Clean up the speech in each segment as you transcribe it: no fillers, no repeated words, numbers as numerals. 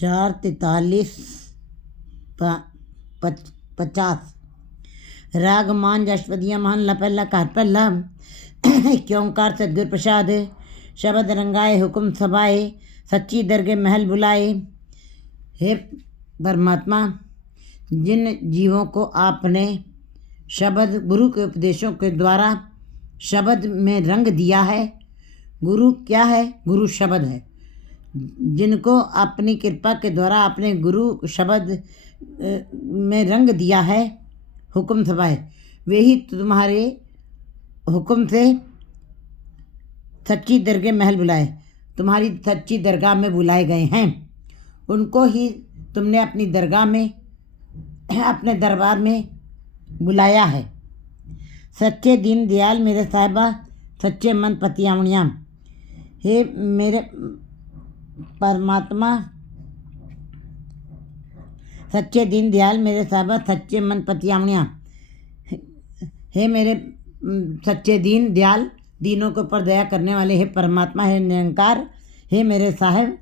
443 50 राग मान जशपदिया महला पहला घर पहला क्योंकार सतगुर प्रसाद शब्द रंगाए हुक्म सभाए सच्ची दरगे महल बुलाए। हे परमात्मा, जिन जीवों को आपने शब्द गुरु के उपदेशों के द्वारा शब्द में रंग दिया है। गुरु क्या है? गुरु शब्द है। जिनको अपनी कृपा के द्वारा अपने गुरु शब्द में रंग दिया है, हुक्म सभाए, वे ही तुम्हारे हुक्म से सच्ची दरगाह महल बुलाए, तुम्हारी सच्ची दरगाह में बुलाए गए हैं। उनको ही तुमने अपनी दरगाह में, अपने दरबार में बुलाया है। सच्चे दीन दयाल मेरे साहिबा, सच्चे मन पतियावणिया। हे मेरे परमात्मा, सच्चे दीन दयाल मेरे साहिबा, सच्चे मन पतियावणिया। हे मेरे सच्चे दीन दयाल, दीनों के ऊपर दया करने वाले हे परमात्मा, हे निरंकार, हे मेरे साहिब,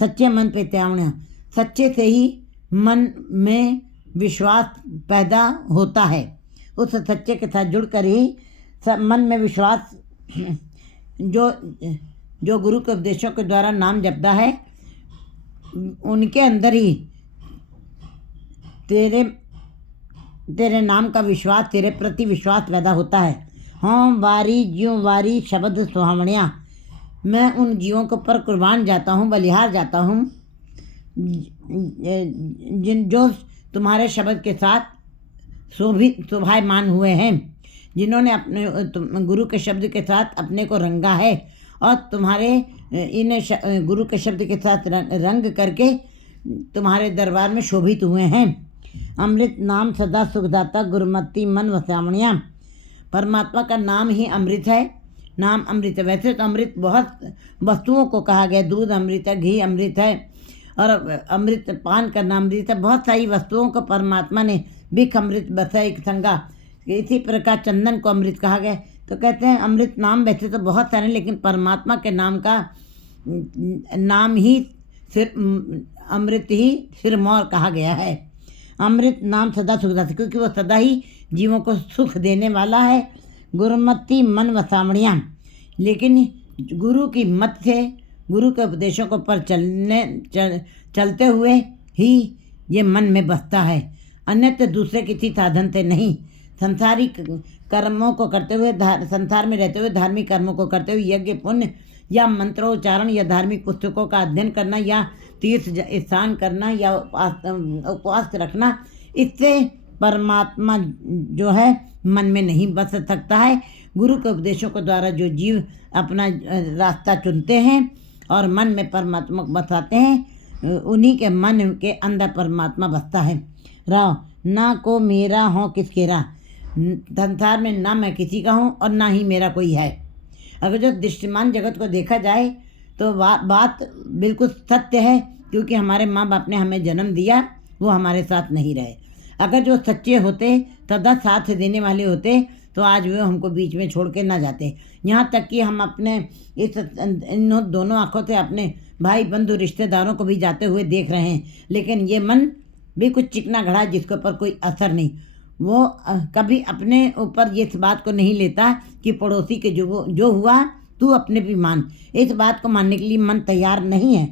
सच्चे मन पे त्यावणिया। सच्चे से ही मन में विश्वास पैदा होता है। उस सच्चे के साथ जुड़कर ही मन में विश्वास, जो गुरु के उपदेशों के द्वारा नाम जपता है, उनके अंदर ही तेरे नाम का विश्वास, तेरे प्रति विश्वास पैदा होता है। हाँ वारी ज्यों वारी शब्द सुहावणिया। मैं उन जीवों के ऊपर कुर्बान जाता हूँ, बलिहार जाता हूँ, जो तुम्हारे शब्द के साथ शोभायमान हुए हैं, जिन्होंने अपने गुरु के शब्द के साथ अपने को रंगा है और तुम्हारे इन गुरु के शब्द के साथ रंग करके तुम्हारे दरबार में शोभित हुए हैं। अमृत नाम सदा सुखदाता, गुरुमति मन वसावणिया। परमात्मा का नाम ही अमृत है। नाम अमृत है। वैसे तो अमृत बहुत वस्तुओं को कहा गया, दूध अमृत है, घी अमृत है और अमृत पान करना अमृत है। बहुत सारी वस्तुओं को परमात्मा ने बिख अमृत बसा एक संगा, इसी प्रकार चंदन को अमृत कहा गया। तो कहते हैं अमृत नाम वैसे तो बहुत सारे, लेकिन परमात्मा के नाम का नाम ही सिर अमृत ही सिरमौर कहा गया है। अमृत नाम सदा सुखदाता, क्योंकि वो सदा ही जीवों को सुख देने वाला है। गुरुमति मन वसावणिया। लेकिन गुरु की मत से, गुरु के उपदेशों को पर चलते हुए ही ये मन में बसता है, अन्यथा दूसरे किसी साधन से नहीं। संसारिक कर्मों को करते हुए, संसार में रहते हुए धार्मिक कर्मों को करते हुए, यज्ञ पुण्य या मंत्रोच्चारण या धार्मिक पुस्तकों का अध्ययन करना या तीर्थ स्नान करना या उपवास रखना, इससे परमात्मा जो है मन में नहीं बस सकता है। गुरु के उपदेशों के द्वारा जो जीव अपना रास्ता चुनते हैं और मन में परमात्मा को बसाते हैं, उन्हीं के मन के अंदर परमात्मा बसता है। राव ना को मेरा हो किसकेरा। संसार में ना मैं किसी का हूँ और ना ही मेरा कोई है। अगर जो दृष्टिमान जगत को देखा जाए तो बात बिल्कुल सत्य है, क्योंकि हमारे माँ बाप ने हमें जन्म दिया, वो हमारे साथ नहीं रहे। अगर जो सच्चे होते, सदा साथ देने वाले होते, तो आज वो हमको बीच में छोड़ के ना जाते। यहाँ तक कि हम अपने इन दोनों आँखों से अपने भाई बंधु रिश्तेदारों को भी जाते हुए देख रहे हैं, लेकिन ये मन भी कुछ चिकना घड़ा, जिसके ऊपर कोई असर नहीं। वो कभी अपने ऊपर ये इस बात को नहीं लेता कि पड़ोसी के जो हुआ तू अपने भी मान। इस बात को मानने के लिए मन तैयार नहीं है।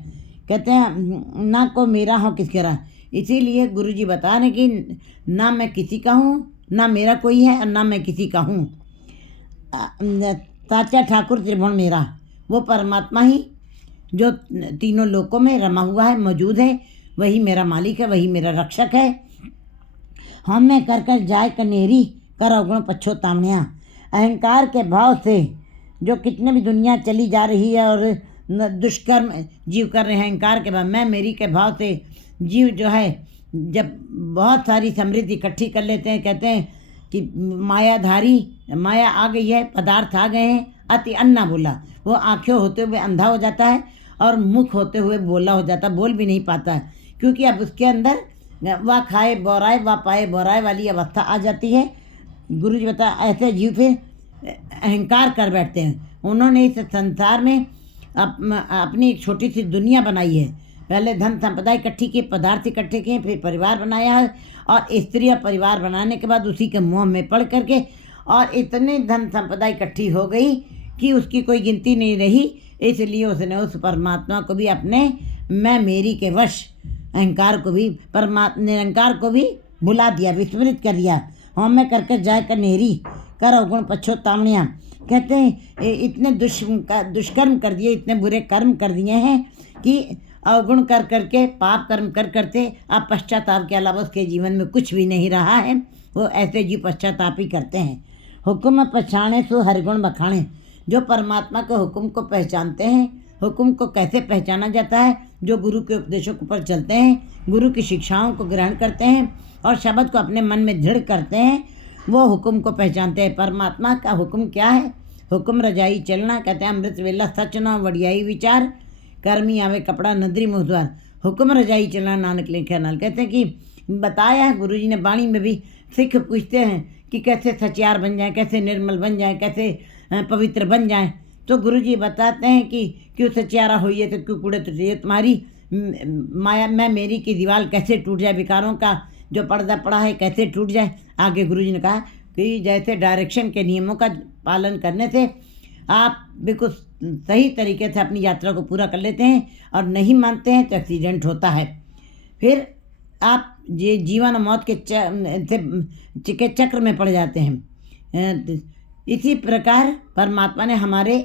कहते हैं ना को मेरा हो किसके रहा। इसीलिए गुरुजी बता रहे कि ना मैं किसी का हूँ, ना मेरा कोई है और ना मैं किसी का हूँ। साचा ठाकुर त्रिभुवन मेरा, वो परमात्मा ही जो तीनों लोकों में रमा हुआ है, मौजूद है, वही मेरा मालिक है, वही मेरा रक्षक है। हम में कर कर जाए कनेरी, कर अवगुण पछोतावणिया। अहंकार के भाव से जो कितने भी दुनिया चली जा रही है और दुष्कर्म जीव कर रहे हैं, अहंकार के भाव, मैं मेरी के भाव से जीव जो है, जब बहुत सारी समृद्धि इकट्ठी कर लेते हैं, कहते हैं कि माया आ गई है, पदार्थ आ गए हैं, अति अन्ना बोला। वो आँखें होते हुए अंधा हो जाता है और मुख होते हुए बोला हो जाता, बोल भी नहीं पाता है, क्योंकि अब उसके अंदर वह खाए बोराए वह पाए बोराए वाली अवस्था आ जाती है। गुरु जी बता, ऐसे जीव फिर अहंकार कर बैठते हैं। उन्होंने इस संसार में अपनी एक छोटी सी दुनिया बनाई है, पहले धन संपदा इकट्ठी की, पदार्थ इकट्ठे किए, फिर परिवार बनाया है, और स्त्री और परिवार बनाने के बाद उसी के मोह में पड़ करके और इतनी धन संपदा इकट्ठी हो गई कि उसकी कोई गिनती नहीं रही। इसलिए उसने उस परमात्मा को भी अपने मैं मेरी के वश, अहंकार को भी, निरंकार को भी भुला दिया, विस्मृत कर दिया। हाँ मैं करके जाए कनेरी कर अवगुण पछोतावनिया। कहते हैं इतने दुष्कर्म कर दिए, इतने बुरे कर्म कर दिए हैं कि अवगुण कर करके, पाप कर्म कर करते अब पश्चाताप के अलावा उसके जीवन में कुछ भी नहीं रहा है। वो ऐसे जीव पश्चाताप ही करते हैं। हुक्म पछाणे सो हरिगुण बखाणे। जो परमात्मा के हुक्म को पहचानते हैं, हुक्म को कैसे पहचाना जाता है? जो गुरु के उपदेशों के ऊपर चलते हैं, गुरु की शिक्षाओं को ग्रहण करते हैं और शब्द को अपने मन में दृढ़ करते हैं, वो हुक्म को पहचानते हैं। परमात्मा का हुक्म क्या है? हुक्म रजाई चलना। कहते हैं अमृत वेला सच ना वडियाई विचार, कर्मी आवे कपड़ा नदरी मुँह द्वार। हुक्म रजाई चलना नानक लिखे नाल। कहते हैं कि बताया है गुरु जी ने वाणी में भी। सिख पूछते हैं कि कैसे सचियार बन जाए, कैसे निर्मल बन जाए, कैसे पवित्र बन जाए। तो गुरु जी बताते हैं कि क्यों सचियारा होइए तो क्यों कूड़े तुझे, तुम्हारी माया मैं मेरी की दीवार कैसे टूट जाए, विकारों का जो पर्दा पड़ा है कैसे टूट जाए। आगे गुरु जी ने कहा कि जैसे डायरेक्शन के नियमों का पालन करने से आप बिल्कुल सही तरीके से अपनी यात्रा को पूरा कर लेते हैं और नहीं मानते हैं तो एक्सीडेंट होता है। फिर आप ये जीवन और मौत के चक्र में पड़ जाते हैं। इसी प्रकार परमात्मा ने हमारे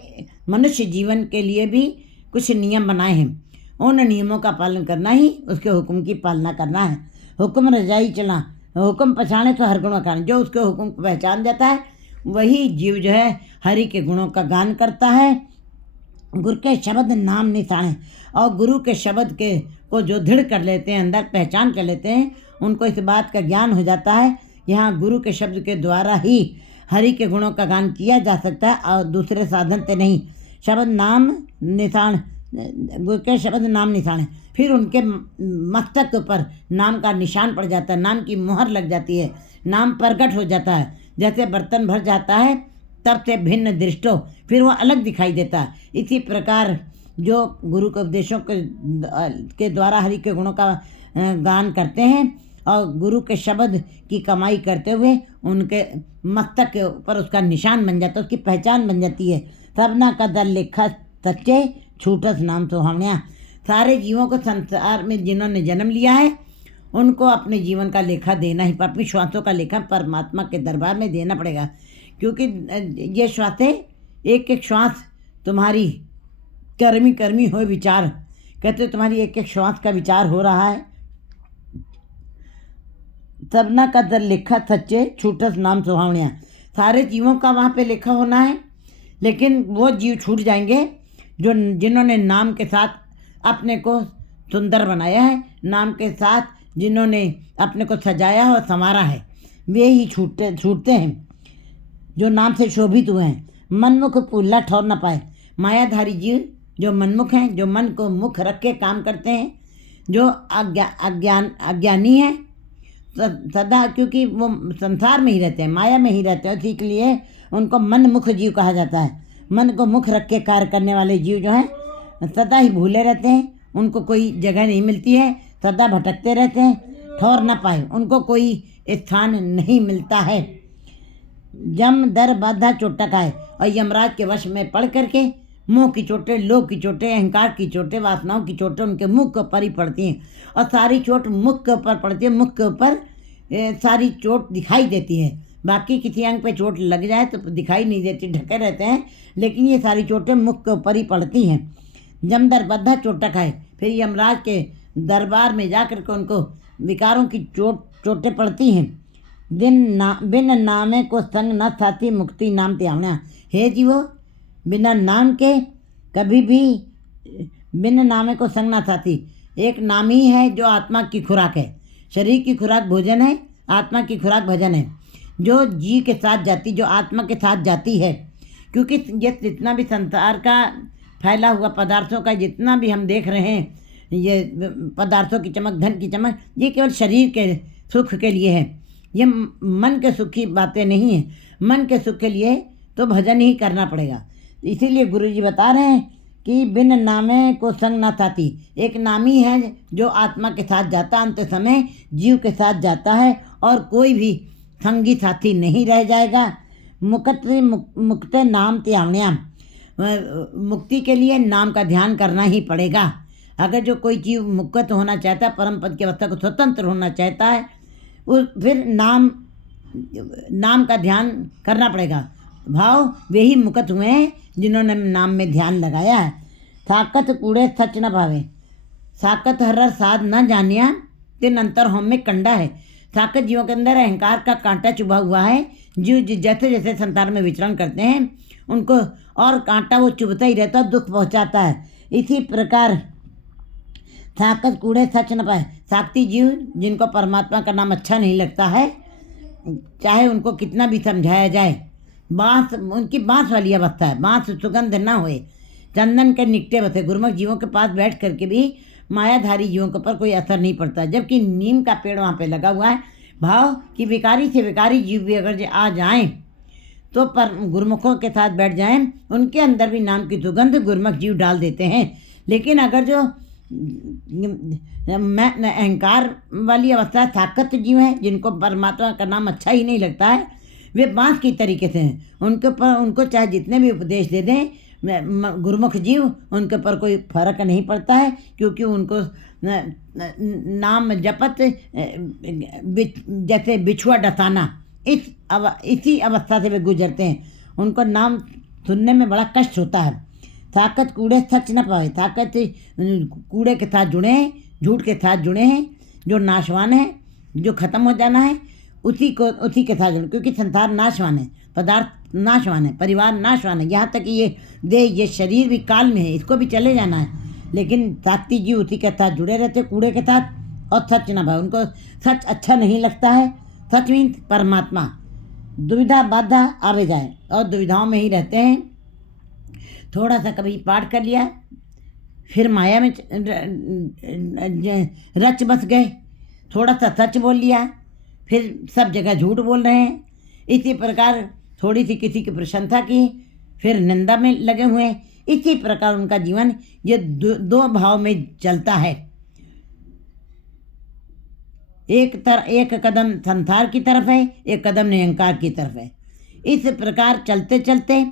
मनुष्य जीवन के लिए भी कुछ नियम बनाए हैं। उन नियमों का पालन करना ही उसके हुक्म की पालना करना है। हुक्म रजाई चला, हुक्म पहचाने तो हर गुण कारण। जो उसके हुक्म को पहचान जाता है वही जीव जो है हरि के गुणों का गान करता है। गुरु के शब्द नाम निशाने, और गुरु के शब्द के को जो दृढ़ कर लेते हैं, अंदर पहचान कर लेते हैं, उनको इस बात का ज्ञान हो जाता है। यहाँ गुरु के शब्द के द्वारा ही हरि के गुणों का गान किया जा सकता है और दूसरे साधन से नहीं। शब्द नाम निशान, गुरु के शब्द नाम निशान, फिर उनके मस्तक के ऊपर नाम का निशान पड़ जाता है, नाम की मुहर लग जाती है, नाम प्रकट हो जाता है। जैसे बर्तन भर जाता है तब से भिन्न दृष्टो, फिर वो अलग दिखाई देता है। इसी प्रकार जो गुरु के उपदेशों के द्वारा हरि के गुणों का गान करते हैं और गुरु के शब्द की कमाई करते हुए उनके मस्तक के ऊपर उसका निशान बन जाता है, उसकी पहचान बन जाती है। सबना का दर लेखा सच्चे छूटस नाम सुहावनिया। सारे जीवों को संसार में जिन्होंने जन्म लिया है उनको अपने जीवन का लेखा देना ही, अपनी श्वासों का लेखा परमात्मा के दरबार में देना पड़ेगा। क्योंकि ये श्वासें, एक एक श्वास तुम्हारी कर्मी कर्मी हो विचार। कहते तुम्हारी एक एक श्वास का विचार हो रहा है। सबना का दर लेखा सच्चे छूटस नाम सुहावनिया। सारे जीवों का वहाँ पे लेखा होना है, लेकिन वो जीव छूट जाएंगे जो जिन्होंने नाम के साथ अपने को सुंदर बनाया है, नाम के साथ जिन्होंने अपने को सजाया और संवारा है, वे ही छूटते हैं जो नाम से शोभित हुए हैं। मनमुख पुल्ला ठौर न पाए। मायाधारी जीव जो मनमुख हैं, जो मन को मुख रख के काम करते हैं, जो अज्ञानी हैं सदा, क्योंकि वो संसार में ही रहते हैं, माया में ही रहते हैं, इसी लिए उनको मन मुख जीव कहा जाता है। मन को मुख रख के कार्य करने वाले जीव जो हैं सदा ही भूले रहते हैं, उनको कोई जगह नहीं मिलती है, सदा भटकते रहते हैं। ठौर न पाए, उनको कोई स्थान नहीं मिलता है। जम दर बाधा चोटा खाए, और यमराज के वश में पड़ करके मुंह की चोटें, लोभ की चोटें, अहंकार की चोटें, वासनाओं की चोटें उनके मुख के ऊपर ही पड़ती हैं। और सारी चोट मुख के ऊपर पड़ती है, मुख के ऊपर सारी चोट दिखाई देती है। बाकी किसी अंग पे चोट लग जाए तो दिखाई नहीं देती, ढके रहते हैं, लेकिन ये सारी चोटें मुख के ऊपर ही पड़ती हैं। जमदर बद्धा चोटा खाए, फिर यमराज के दरबार में जा कर के उनको विकारों की चोटें पड़ती हैं। बिन नामे को संग न साथी मुक्ति नाम त्यावना। हे जीवो, बिना नाम के कभी भी, बिन नामे को संग न साथी। एक नाम ही है जो आत्मा की खुराक है। शरीर की खुराक भोजन है, आत्मा की खुराक भजन है, जो जी के साथ जाती, जो आत्मा के साथ जाती है। क्योंकि ये जितना भी संसार का फैला हुआ पदार्थों का जितना भी हम देख रहे हैं, ये पदार्थों की चमक, धन की चमक, ये केवल शरीर के सुख के लिए है। ये मन के सुख की बातें नहीं हैं। मन के सुख के लिए तो भजन ही करना पड़ेगा। इसीलिए गुरु जी बता रहे हैं कि बिन नामे को संग ना थाती। एक नामी है जो आत्मा के साथ जाता, अंत समय जीव के साथ जाता है और कोई भी संगी साथी नहीं रह जाएगा। मुक्त नाम त्यावण्याम, मुक्ति के लिए नाम का ध्यान करना ही पड़ेगा। अगर जो कोई जीव मुक्त होना चाहता है, परम पद की अवस्था को स्वतंत्र होना चाहता है, फिर नाम का ध्यान करना पड़ेगा। भाव वे ही मुक्त हुए हैं जिन्होंने नाम में ध्यान लगाया है। साकत कूड़े सच न भावे, साकत हर साध न जानिया तिन अंतर हम में कंडा है। साकत जीवों के अंदर अहंकार का कांटा चुभा हुआ है। जीव जैसे जैसे संसार में विचरण करते हैं उनको और कांटा वो चुभता ही रहता, दुख पहुंचाता है। इसी प्रकार साकत कूड़े सच न पाए, साक्षी जीव जिनको परमात्मा का नाम अच्छा नहीं लगता है, चाहे उनको कितना भी समझाया जाए, बांस उनकी बांस वाली अवस्था है, बांस सुगंध ना होए, चंदन के निकटे बसे। गुरुमुख जीवों के पास बैठ करके भी मायाधारी जीवों के ऊपर कोई असर नहीं पड़ता, जबकि नीम का पेड़ वहाँ पे लगा हुआ है। भाव कि विकारी से विकारी जीव भी अगर आ जाएं तो पर गुरुमुखों के साथ बैठ जाएं, उनके अंदर भी नाम की सुगंध गुरुमुख जीव डाल देते हैं। लेकिन अगर जो मैं अहंकार वाली अवस्था ताकत जीव हैं, जिनको परमात्मा का नाम अच्छा ही नहीं लगता है, वे बांस की तरीके से हैं। उनके ऊपर उनको चाहे जितने भी उपदेश दे दें गुरुमुख जीव, उनके ऊपर कोई फर्क नहीं पड़ता है, क्योंकि उनको नाम जपत जैसे बिछुआ डसाना, इसी अवस्था से वे गुजरते हैं। उनको नाम सुनने में बड़ा कष्ट होता है। ताकत कूड़े सच न पावे, ताकत कूड़े के साथ जुड़े हैं, झूठ के साथ जुड़े हैं, जो नाशवान है, जो खत्म हो जाना है, उसी के साथ जुड़े। क्योंकि संसार नाशवान है, पदार्थ नाशवान है, परिवार नाशवान है, यहाँ तक कि ये देह, ये शरीर भी काल में है, इसको भी चले जाना है। लेकिन साक्षी जी उसी के साथ जुड़े रहते, कूड़े के साथ। और सच न भाई, उनको सच अच्छा नहीं लगता है। सच मीन्स परमात्मा। दुविधा बाधा आवे जाए और दुविधाओं में ही रहते हैं। थोड़ा सा कभी पाठ कर लिया, फिर माया में रच बस गए, थोड़ा सा सच बोल लिया, फिर सब जगह झूठ बोल रहे हैं। इसी प्रकार थोड़ी सी किसी की प्रशंसा की, फिर निंदा में लगे हुए हैं। इसी प्रकार उनका जीवन ये दो भाव में चलता है। एक कदम संसार की तरफ है, एक कदम निरंकार की तरफ है। इस प्रकार चलते चलते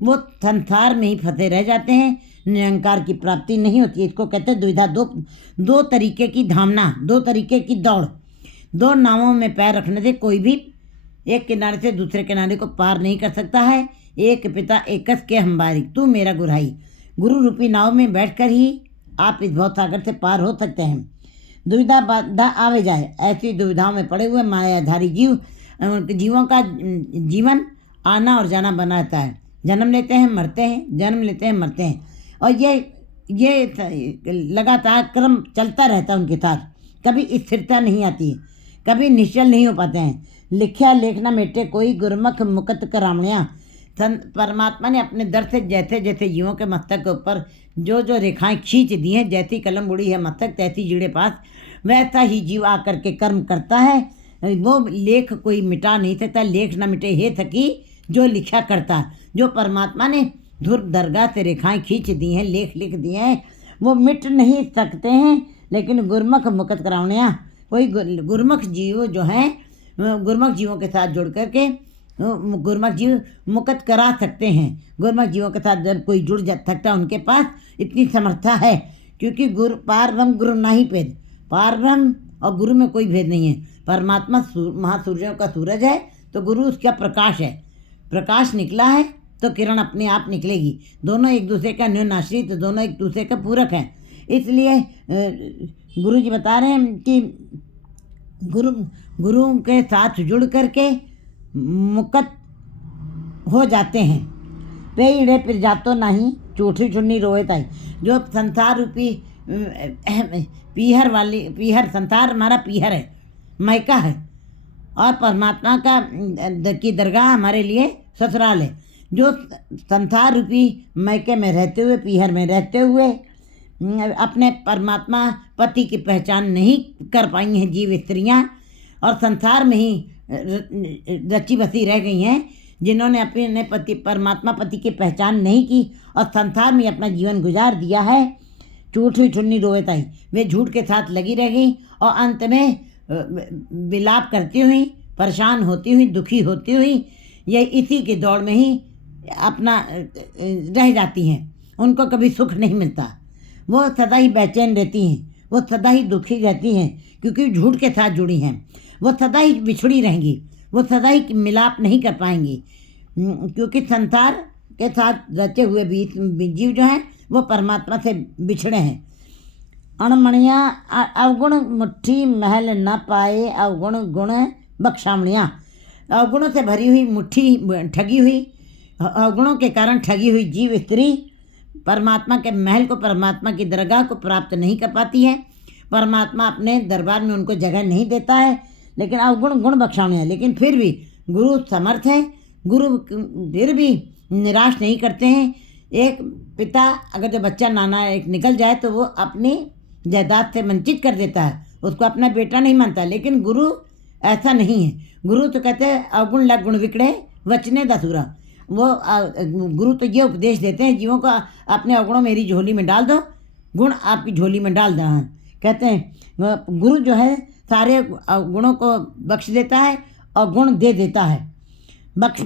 वो संसार में ही फंसे रह जाते हैं, निरंकार की प्राप्ति नहीं होती। इसको कहते हैं दुविधा। दो तरीके की धामना, दो तरीके की दौड़। दो नावों में पैर रखने से कोई भी एक किनारे से दूसरे किनारे को पार नहीं कर सकता है। एक पिता एकस के हम्बारी, तू मेरा गुराई। गुरु रूपी नाव में बैठकर ही आप इस भव सागर से पार हो सकते हैं। दुविधा बाधा आवे जाए, ऐसी दुविधाओं में पड़े हुए मायाधारी जीवों का जीवन आना और जाना बना रहता है। जन्म लेते हैं, मरते हैं, जन्म लेते हैं, मरते हैं, और ये लगातार क्रम चलता रहता है उनके साथ। कभी स्थिरता नहीं आती है, कभी निश्चल नहीं हो पाते हैं। लिखा लेखना मेटे कोई गुरमुख मुकत करावणिया। परमात्मा ने अपने दर से जैसे जैसे जीवों के मस्तक के ऊपर जो जो रेखाएं खींच दी हैं, जैसी कलम बुड़ी है मस्तक तैसी जीड़े पास, वैसा ही जीव आकर के कर्म करता है। वो लेख कोई मिटा नहीं सकता। लेख न मिटे हे सकी जो लिखा करता। जो परमात्मा ने धुर दरगाह से रेखाएं खींच दी हैं, लेख लिख दिए हैं, वो मिट नहीं सकते हैं। लेकिन गुरमुख मुकत करावणिया, कोई गुरमुख जीव जो हैं, गुरमुख जीवों के साथ जुड़ करके गुरमुख जीव मुकत करा सकते हैं। गुरमुख जीवों के साथ जब कोई जुड़ जा सकता है, उनके पास इतनी समर्था है। क्योंकि गुरु पार ब्रह्म गुरु नहीं भेद, पार ब्रह्म और गुरु में कोई भेद नहीं है। परमात्मा महासूर्यों का सूरज है तो गुरु उसका प्रकाश है। प्रकाश निकला है तो किरण अपने आप निकलेगी। दोनों एक दूसरे का न्यूनाश्रित, तो दोनों एक दूसरे का पूरक हैं। इसलिए गुरु जी बता रहे हैं कि गुरु के साथ जुड़ करके मुकत हो जाते हैं। पेड़े फिर जातो नहीं, चूठी चुन्नी रोए ताई। जो संसार रूपी पीहर संसार हमारा पीहर है, मैका है, और परमात्मा की दरगाह हमारे लिए ससुराल है। जो संसार रूपी मैके में रहते हुए, पीहर में रहते हुए अपने परमात्मा पति की पहचान नहीं कर पाई हैं जीव स्त्रियां, और संसार में ही रची बसी रह गई हैं, जिन्होंने अपने पति परमात्मा पति की पहचान नहीं की और संसार में अपना जीवन गुजार दिया है, झूठ हुई ठुन्नी रोए ताई, वे झूठ के साथ लगी रह गई और अंत में विलाप करती हुई, परेशान होती हुई, दुखी होती हुई, ये इसी की दौड़ में ही अपना रह जाती हैं। उनको कभी सुख नहीं मिलता, वो सदा ही बेचैन रहती हैं, वो सदा ही दुखी रहती हैं, क्योंकि झूठ के साथ जुड़ी हैं। वो सदा ही बिछड़ी रहेंगी, वो सदा ही मिलाप नहीं कर पाएंगी, क्योंकि संसार के साथ रचे हुए भी जीव जो हैं वो परमात्मा से बिछड़े हैं। अणमणिया अवगुण मुट्ठी महल न पाए, अवगुण गुण बख्शामणियाँ। अवगुणों से भरी हुई मुट्ठी ठगी हुई, अवगुणों के कारण ठगी हुई जीव स्त्री परमात्मा के महल को, परमात्मा की दरगाह को प्राप्त नहीं कर पाती है। परमात्मा अपने दरबार में उनको जगह नहीं देता है। लेकिन अवगुण गुण बख्शामणियाँ, लेकिन फिर भी गुरु समर्थ है, गुरु फिर भी निराश नहीं करते हैं। एक पिता अगर जो बच्चा नाना एक निकल जाए तो वो अपनी जायदाद से वंचित कर देता है, उसको अपना बेटा नहीं मानता। लेकिन गुरु ऐसा नहीं है। गुरु तो कहते हैं अवगुण लग गुण विकड़े वचने दसुरा। वो गुरु तो ये उपदेश देते हैं जीवों को, अपने अवगुणों मेरी झोली में डाल दो, गुण आपकी झोली में डाल दो। कहते हैं गुरु जो है सारे गुणों को बख्श देता है और गुण दे देता है, बख्श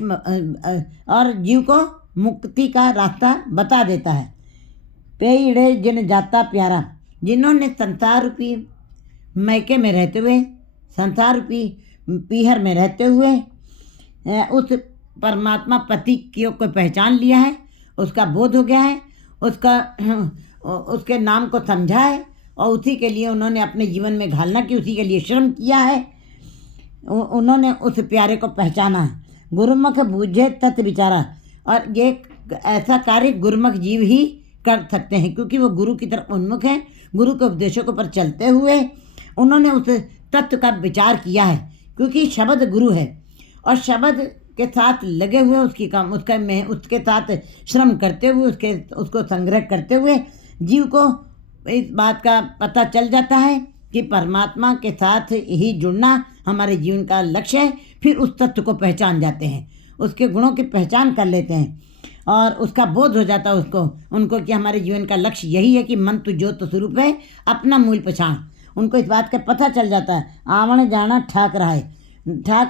और जीव को मुक्ति का रास्ता बता देता है। पेड़े जिन जाता प्यारा, जिन्होंने संसार रूपी मैके में रहते हुए, संसार रूपी पीहर में रहते हुए उस परमात्मा पति की को पहचान लिया है, उसका बोध हो गया है, उसके नाम को समझा है और उसी के लिए उन्होंने अपने जीवन में घालना की, उसी के लिए श्रम किया है, उन्होंने उस प्यारे को पहचाना है। गुरुमुख बूझे तत् विचारा, और ये ऐसा कार्य गुरुमुख जीव ही कर सकते हैं, क्योंकि वो गुरु की तरफ उन्मुख हैं। गुरु के उपदेशों के ऊपर चलते हुए उन्होंने उस तत्व का विचार किया है, क्योंकि शब्द गुरु है और शब्द के साथ लगे हुए उसके साथ श्रम करते हुए, उसको संग्रह करते हुए जीव को इस बात का पता चल जाता है कि परमात्मा के साथ ही जुड़ना हमारे जीवन का लक्ष्य है। फिर उस तत्व को पहचान जाते हैं, उसके गुणों की पहचान कर लेते हैं और उसका बोध हो जाता है उनको कि हमारे जीवन का लक्ष्य यही है कि मन तो ज्योत स्वरूप है, अपना मूल पहचान। उनको इस बात का पता चल जाता है। आवण जाना ठाक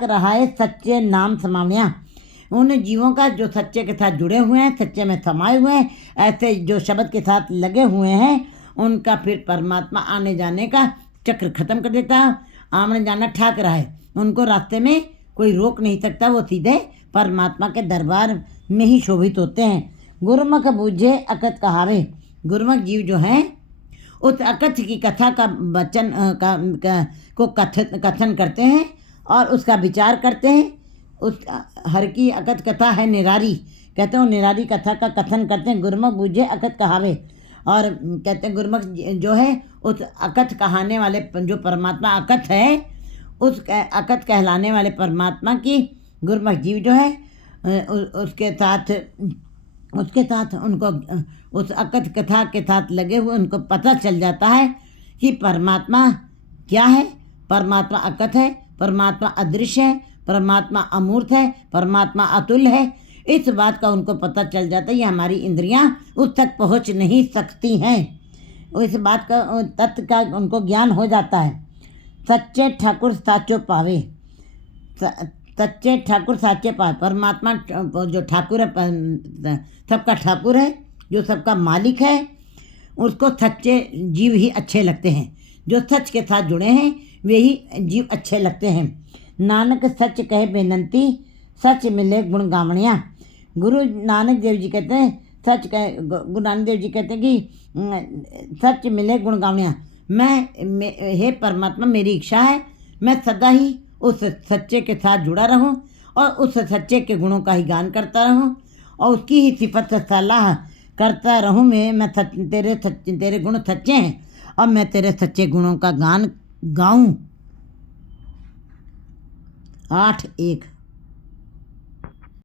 रहाए सच्चे नाम समावणिया। उन जीवों का जो सच्चे के साथ जुड़े हुए हैं, सच्चे में समाये हुए हैं, ऐसे जो शब्द के साथ लगे हुए हैं, उनका फिर परमात्मा आने जाने का चक्र खत्म कर देता है। आमने जाना ठाक रहा है, उनको रास्ते में कोई रोक नहीं सकता, वो सीधे परमात्मा के दरबार में ही शोभित होते हैं। गुरुमुख बूझे अकथ कहावे, गुरुमुख जीव जो हैं उस अकथ की कथा का वचन को कथन करते हैं और उसका विचार करते हैं। उस हर की अकथ कथा है निरारी, कहते हैं निरारी कथा का कथन करते हैं। गुरुमुख बूझे अकथ कहावे, और कहते हैं गुरुमुख जो है उस अकथ कहाने वाले जो परमात्मा अकथ है, उस अकथ कहलाने वाले परमात्मा की गुरुमुख जीव जो है उसके साथ उनको उस अकथ कथा के साथ लगे हुए उनको पता चल जाता है कि परमात्मा क्या है। परमात्मा अकथ है, परमात्मा अदृश्य है, परमात्मा अमूर्त है, परमात्मा अतुल्य है। इस बात का उनको पता चल जाता है। ये हमारी इंद्रियां उस तक पहुंच नहीं सकती हैं, इस बात का तत्व का उनको ज्ञान हो जाता है। सच्चे ठाकुर साचो पावे, सच्चे ठाकुर साचे पावे। परमात्मा जो ठाकुर है, सबका ठाकुर है, जो सबका मालिक है, उसको सच्चे जीव ही अच्छे लगते हैं। जो सच के साथ जुड़े हैं वे ही जीव अच्छे लगते हैं। नानक सच कहे बेनंती, सच मिले गुण गावणिया। गुरु नानक देव जी कहते हैं गुरु नानक देव जी कहते हैं कि सच मिले गुण गावणिया। हे परमात्मा, मेरी इच्छा है मैं सदा ही उस सच्चे के साथ जुड़ा रहूं और उस सच्चे के गुणों का ही गान करता रहूं और उसकी ही सिफत सलाह करता रहूं। मैं तेरे गुण सच्चे हैं और मैं तेरे सच्चे गुणों का गान गाऊं। 8:1